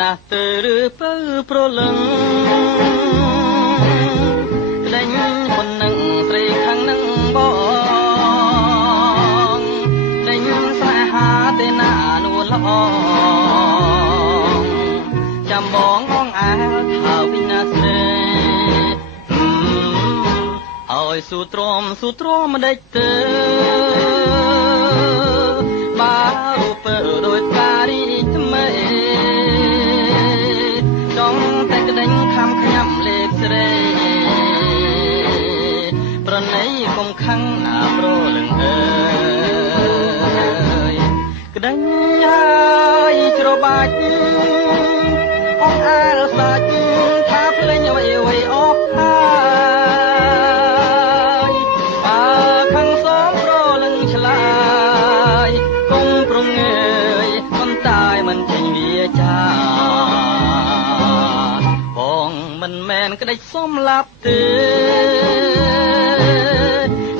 ណាស់ទៅឬពើប្រលឹងដេញប៉ុណ្ណឹងស្រីខាងនឹងបងដេញស្នេហាទេណានួនល្អចាំបងអងអាលថាវិញណាស្រីឲ្យស៊ូទ្រាំមិនដេចទៅបារូពើដោយការីថ្មីចង់តែក្ដេញខំខ្ញុំលេខស្រីប្រណីកុំខឹងណាប្រលឹងអើយក្ដេញហើយច្របាច់អងអាលសាច់ថាភ្លេងអ្វីអស់ហើយបើខឹងសមប្រលឹងឆ្លាយគុំប្រងើយមិនតាយមិនចេញវាចាបងមិនមែនក្ដេចសុំឡាប់ទេ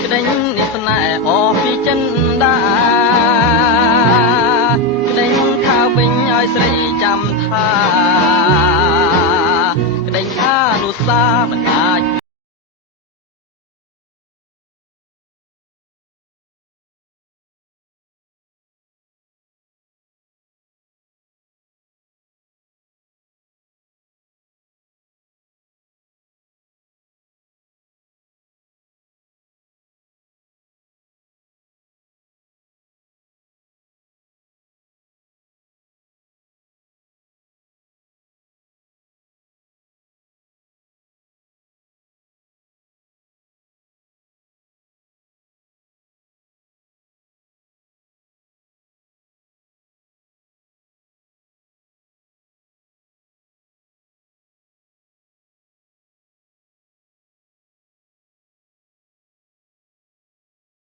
ក្ដេញនេះស្នេហ៍អស់ពីចិនដាក្ដេញថាវិញឲ្យស្រីចាំថា